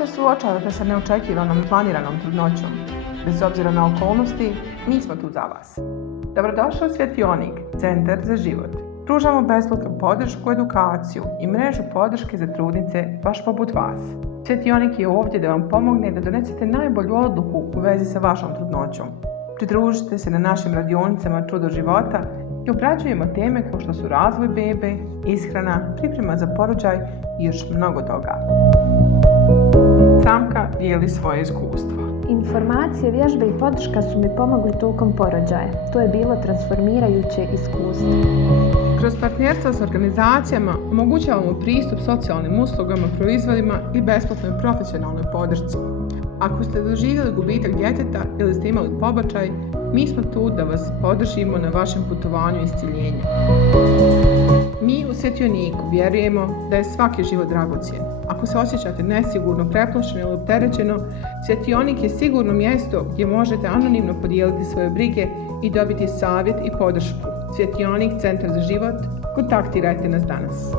se suočavate sa neočekivanom i planiranom trudnoćom, bez obzira na okolnosti, mi smo tu za vas. Dobrodošli u Svjetionik, Centar za život. Pružamo besplatnu podršku, edukaciju i mrežu podrške za trudnice baš poput vas. Svjetionik je ovdje da vam pomogne da donesete najbolju odluku u vezi sa vašom trudnoćom. Pridružite se na našim radionicama Čudo života i obrađujemo teme kao što su razvoj bebe, ishrana, priprema za porođaj i još mnogo toga. Samka dijeli svoje iskustvo. Informacije, vježbe i podrška su mi pomogli tokom porođaja. To je bilo transformirajuće iskustvo. Kroz partnerstva s organizacijama omogućavamo pristup socijalnim uslugama, proizvodima i besplatnoj profesionalnoj podršci. Ako ste doživjeli gubitak djeteta ili ste imali pobačaj, mi smo tu da vas podržimo na vašem putovanju iscjeljenja. Mi u Svjetioniku vjerujemo da je svaki život dragocjen. Ako se osjećate nesigurno, preplašeno ili opterećeno, Svjetionik je sigurno mjesto gdje možete anonimno podijeliti svoje brige i dobiti savjet i podršku. Svjetionik, Centar za život, kontaktirajte nas danas.